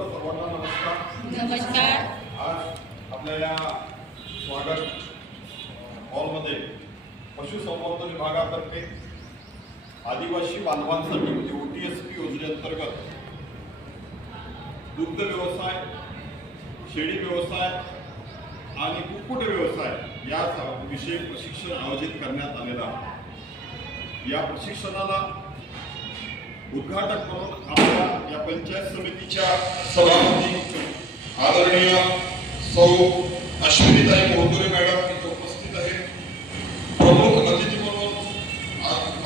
सर्वांना नमस्कार. नमस्कार. आज आपल्या या स्वागत हॉलमध्ये पशुसंवर्धन विभागातर्फे आदिवासी बांधवांसाठी म्हणजे OTSP योजनेअंतर्गत दुग्ध व्यवसाय, शेळी व्यवसाय आणि कुक्कुट व्यवसाय या विषयी प्रशिक्षण आयोजित करण्यात आलेलं आहे. या प्रशिक्षणाला उद्घाटक म्हणून आपल्या या पंचायत समितीच्या सभापती आदरणीय सौ अश्विनीताई मोहतुरे मॅडम इथे उपस्थित आहेत. प्रमुख अतिथी म्हणून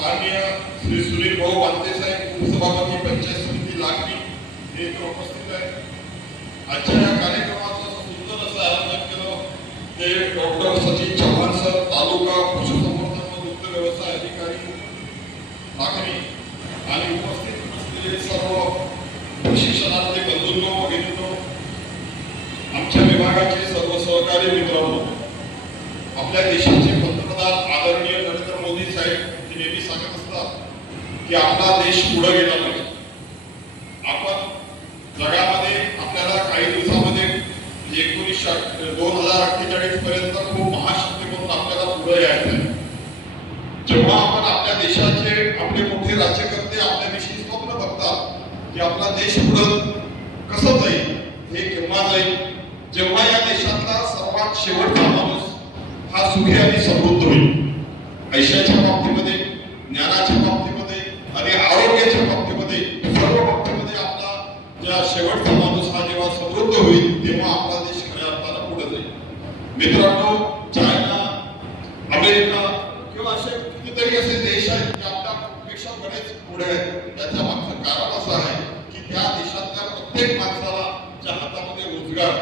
माननीय श्री सुनील भाऊ वांते साहेब उपसभापती पंचायत समिती लागली हे इथे उपस्थित आहेत. आजच्या या कार्यक्रमाचं सुंदर असं आयोजन केलं ते डॉक्टर सचिन चव्हाण सर, तालुका पशुसंवर्धन व दुग्ध व्यवसाय अधिकारी नागरी आणि उपस्थित असलेले सर्व प्रशिक्षणार्थी बंधूंनो, भगिनींनो, आमच्या विभागाचे सर्व सहकारी मित्रांनो, आपल्या देशाचे पंतप्रधान आदरणीय नरेंद्र मोदी साहेब नेहमी सांगत असतात की आपला देश पुढे गेला पाहिजे. आपण जगामध्ये आपल्याला काही दिवसामध्ये 2048 पर्यंत खूप महाशक्ती म्हणून आपल्याला पुढे यायचं आहे. जेव्हा आपण आपल्या देशाचे आपले मोठे राज्यकर्ते आपल्याविषयी स्वप्न बघतात की आपला देश पुढे कसं जाईल, हे केव्हा जाईल, जेव्हा या देशातला सर्वात शेवटचा माणूस हा सुखी आणि समृद्ध होईल. पैशाच्या बाबतीमध्ये, ज्ञानाच्या बाबतीमध्ये आणि आरोग्याच्या बाबतीमध्ये, सर्व बाबतीमध्ये आपला ज्या शेवटचा माणूस हा जेव्हा समृद्ध होईल तेव्हा आपला देश खऱ्या अर्थानं पुढे जाईल. मित्रांनो, चायना, अमेरिका किंवा असे कितीतरी असे देश आहेत की आपल्यापेक्षा बरेच पुढे आहेत. त्याच्या मागचं कारण असं आहे की त्या देशातल्या प्रत्येक माणसाला ज्या हातामध्ये रोजगार,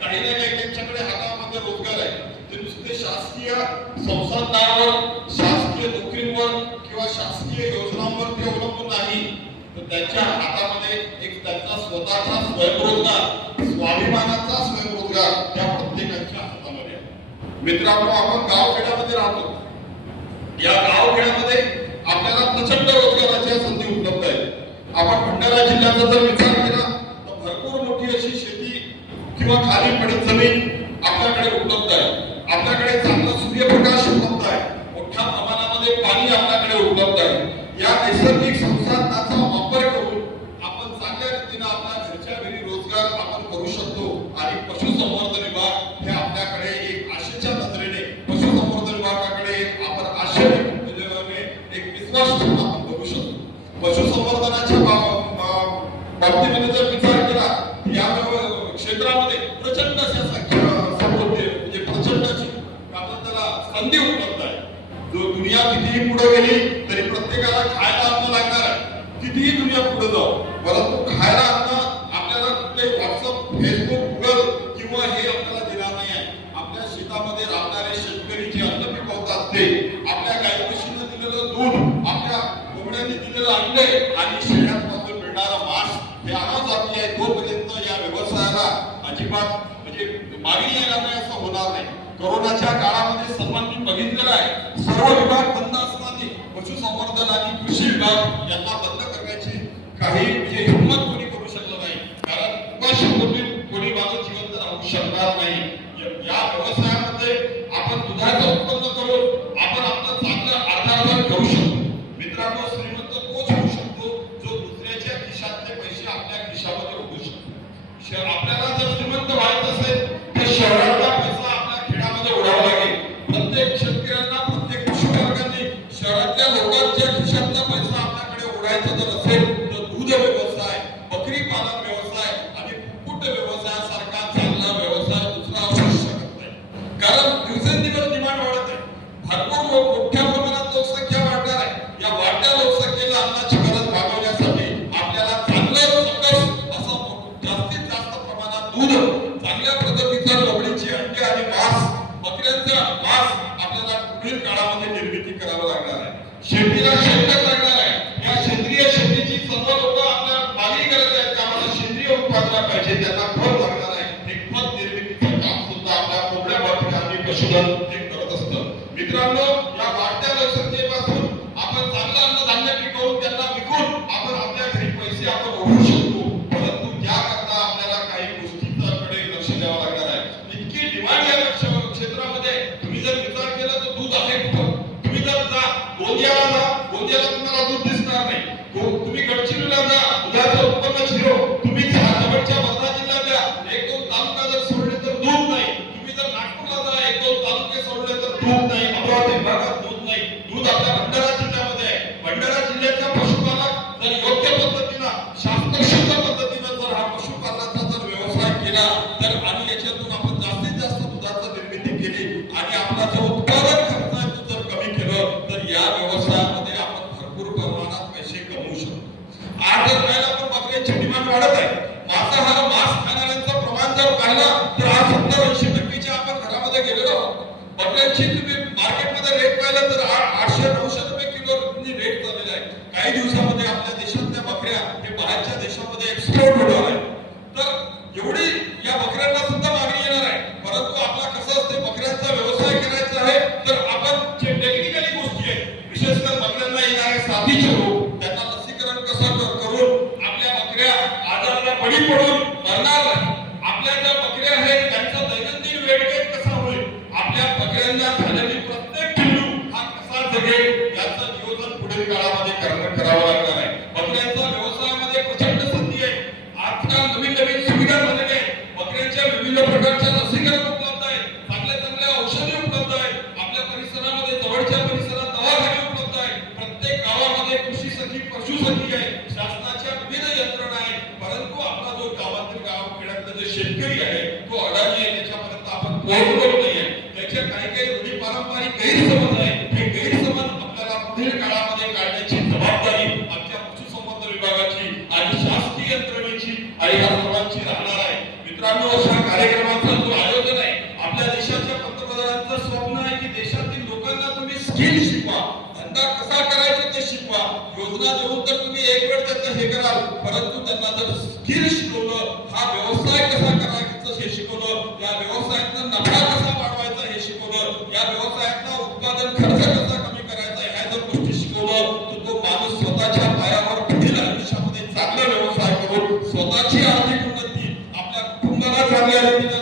काही ना काही त्यांच्याकडे हातामध्ये रोजगार आहे, ते नुसते शासकीय संसाधनांवर, शासकीय नोकरीवर किंवा शासकीय योजनांवर ते अवलंबून नाही, तर त्यांच्या हातामध्ये एक त्यांचा स्वतःचा स्वयंरोजगार, स्वाभिमानाचा स्वयंरोजगार त्या प्रत्येकाच्या हातामध्ये आहे. मित्रांनो, आपण गावखेड्यामध्ये राहतो. या गावखेड्यामध्ये आपल्याला प्रचंड रोजगाराच्या संधी उपलब्ध आहेत. आपण भंडारा जिल्ह्याचा जर विचार केला तर भरपूर मोठी अशी शेती किंवा खाली पडीत जमीन आपल्याकडे उपलब्ध आहे. आपल्याकडे चांगला सूर्यप्रकाश उपलब्ध आहे. मोठ्या प्रमाणामध्ये पाणी आपल्याकडे उपलब्ध आहे. या नैसर्गिक संसाधनाचा वापर करून आपण चांगल्या रीतीने आपल्या घरच्या घरी रोजगार आपण करू शकतो. आणि पशुसंवर्धन विभाग हे आपल्याकडे एक आशेच्या नजरेने, पशुसंवर्धन विभागाकडे आपण आशेने एक विश्वास ठेवून आपण बघू शकतो. पशुसंवर्धनाच्या बाबतीमध्ये जर विचार केला या क्षेत्रामध्ये प्रचंड अशा समृद्धी म्हणजे प्रचंड आपण त्याला संधी उपलब्ध आहे. जो दुनिया कितीही पुढे गेली तरी प्रत्येकाला खायला अन्न लागणार आहे. कितीही दुनिया पुढे जाऊ, परंतु खायला अन्न आपल्याला कुठले व्हॉट्सअप, फेसबुक, गुगल किंवा हे आपल्याला देणार नाही आहे. आपल्या शेतामध्ये राहणारे शेतकरी जे अन्न पिकवतात ते, आपल्या गाई म्हशीने दिलेलं दूध, आपल्या कोंबड्यांनी दिलेलं अंडे आणि शेळ्यांपासून मिळणारा मांस हे अनाजाती आहे. तोपर्यंत या व्यवसायाला अजिबात म्हणजे मागणी येणार नाही असं होणार नाही. कोरोनाच्या काळामध्ये सर्वांनी बघितलेलं आहे, सर्व विभाग बंद असताना पशुसंवर्धन आणि कृषी विभाग यांना बंद करण्याची काही म्हणजे हिंमत कोणी करू शकलं नाही. कारण उपाशी कोणी माणूस जिवंत राहू शकणार नाही. या व्यवसायामध्ये आपण दुधाचं उत्पन्न करून आपण आपलं चांगलं आधार करू शकतो. मित्रांनो, श्रीमंत तोच होऊ शकतो जो दुसऱ्याच्या खिशातले पैसे आपल्या खिशामध्ये ओढू शकतो. आपल्याला जर श्रीमंत व्हायचं असेल तर शहरातला पैसा आपल्या खेड्यामध्ये ओढावा लागेल. प्रत्येक शेतकऱ्यांना, प्रत्येक कृषिकारांनी शहरातल्या लोकांच्या खिशातला पैसा आपल्याकडे ओढायचा जर असेल तर दूध व्यवसाय, बकरी पालन व्यवसाय आणि कुक्कुट व्यवसायासारखा चांगला व्यवसाय दुसरा असू शकत नाही. कारण दिवसेंदिवस डिमांड वाढत आहे. भरपूर मोठ्या प्रमाणात लोकसंख्या वाढणार आहे. या वाढत्या लोकसंख्येला अन्नाची गरज भागवण्यासाठी आपल्याला चांगलं सकस असं जास्तीत जास्त प्रमाणात दूध, चांगल्या पद्धतीचं लोबडीची अंडी आणि मांस, बकऱ्यांचं मांस आपल्याला पुढील काळामध्ये निर्मिती करावं लागणार आहे. शेतीला शेतकरी लागणार आहे. या सेंद्रिय शेतीची सर्व लोक आपल्या मागणी करत आहेत. आम्हाला सेंद्रिय उत्पादन मांसाहार मांस खाणाऱ्यांचं प्रमाण जर पाहिलं तर आज 70-80% आपण घरामध्ये गेलेलो आहोत. बकऱ्यांची तुम्ही मार्केटमध्ये रेट पाहिलं तर 800-900 रुपये किलो रेट चाललेला आहे. काही दिवसामध्ये आपल्या देशातल्या बकऱ्या हे बाहेरच्या देशामध्ये एक्सपोर्ट होणार आहे. तर एवढी या बकऱ्यांना सुद्धा मागणी येणार आहे. परंतु आपला कसं असते, बकऱ्यांचा व्यवसाय करायचा आहे तर आपण जे टेक्निकली गोष्टी आहेत, विशेषकर बकऱ्यांना येणारे साथीचे रोग, त्यांना लसीकरण कसं करून आपल्या बकऱ्या आजाराला बळी पडून मरणार नाही. आपल्या ज्या बकऱ्या आहेत त्यांचा दैनंदिन वेट गेन कसा होईल, आपल्या बकऱ्यांना झालेली प्रत्येक पिल्लू हा कसा जगेल याचं नियोजन पुढील काळामध्ये करावं लागणार आहे. बकऱ्यांचा व्यवसायामध्ये प्रचंड संधी आहे. आजकाल नवीन नवीन सुविधा झालेल्या आहेत. बकऱ्यांच्या विविध प्रकारच्या लसीकरण उपलब्ध आहेत, चांगल्या चांगल्या औषधे उपलब्ध आहेत. आपल्या परिसरामध्ये जवळच्या परिसरात दवाखाने उपलब्ध आहेत. प्रत्येक गावामध्ये कृषी सखी, पशु सखी आहे, शासनाच्या विविध यंत्रणा आहेत. परंतु आपला जो गावातील गावखेड्यातला जो शेतकरी आहे तो अडाणी आहे, त्याच्यापर्यंत आपण पोहोचलो नाहीये. त्याचे काही रूढी पारंपरिक गैरसमज आहे. हे गैरसमज आपल्याला पुढील काळामध्ये काढण्याची जबाबदारी आमच्या पशुसंवर्धन विभागाची आणि शासकीय यंत्रणेची आणि ह्या सर्वांची राहणार आहे. मित्रांनो, अशा कार्यक्रमाचं जो आयोजन आहे, आपल्या देशाच्या पंतप्रधानांचं स्वप्न आहे की देशातील लोकांना तुम्ही स्किल शिकवा, धंदा कसा करायचा ते शिकवा. योजना देऊन तर तुम्ही एक वेळ त्याचं हे कराल, परंतु त्यांना जर स्किल शिकवलं, हा व्यवसाय कसा करायचा हे शिकवलं, या व्यवसायातनं नफा कसा वाढवायचा हे शिकवलं, या व्यवसायातला उत्पादन खर्च कसा कमी करायचा ह्या जर गोष्टी शिकवलं, तर तो माणूस स्वतःच्या पायावर पुढील आयुष्यामध्ये चांगला व्यवसाय करून स्वतःची आर्थिक उन्नती, आपल्या कुटुंबाला चांगल्या रीतीने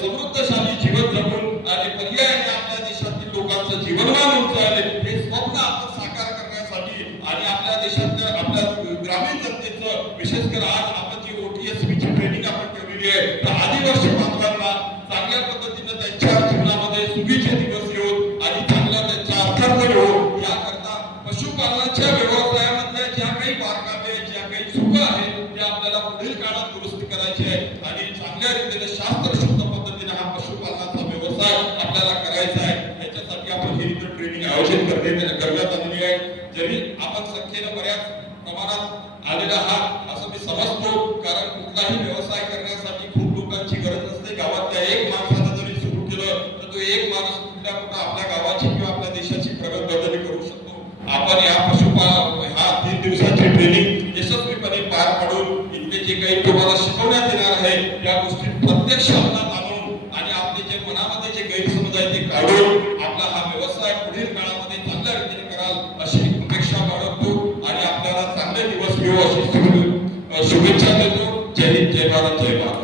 समृद्धशाली जीवन जगून आणि पर्यायाने आपल्या देशातील लोकांचं जीवनमान उंचावले हे स्वप्न आपण साकार करण्यासाठी आणि आपल्या देशातल्या आपल्या ग्रामीण जनतेचं, विशेषकर आज आपण जी OTSP ट्रेनिंग आपण ठेवलेली आहे, तर आदिवासी बांधवांना चांगल्या पद्धतीने त्यांच्या जीवनामध्ये सुखीचे दिवस येऊन आणि चांगला त्यांच्या अर्थार्थ येऊन याकरता पशुपालनाच्या व्यवसायामधल्या ज्या काही बारकावे, ज्या काही चुका आहेत त्या आपल्याला पुढील काळात दुरुस्त करायची आहे आणि चांगल्या रीतीने शास्त्रशुद्ध पद्धतीने हा पशुपालनाचा व्यवसाय आपल्याला करायचा आहे. याच्यासाठी आपण ही ट्रेनिंग आयोजित करण्यात आलेली आहे. जरी आपण संख्येनं बऱ्याच प्रमाणात आलेला आहात असं मी समजतो, कारण कुठलाही व्यवसाय करण्यासाठी खूप लोकांची गरज नसते. गावातल्या एक माणसानं जरी सुरू केलं तर तो एक माणूस कुठल्या कुठं आपल्या गावाची किंवा आपल्या देशाची प्रगती करू शकतो. आपण या हा 3 दिवसाची ट्रेनिंग यशस्वीपणे पार पाडून इथले जे काही तुम्हाला शिकवण्यात येणार आहे त्या गोष्टी प्रत्यक्ष अंमलात आणून आणि आपले जे मनामध्ये जे गैरसमज आहे ते काढून आपला हा व्यवसाय पुढील काळामध्ये चांगल्या रीतीने कराल अशी अपेक्षा बाळगतो आणि आपल्याला चांगले दिवस येऊ अशी शुभेच्छा देतो. जय हिंद, जय भारत, जय भारत.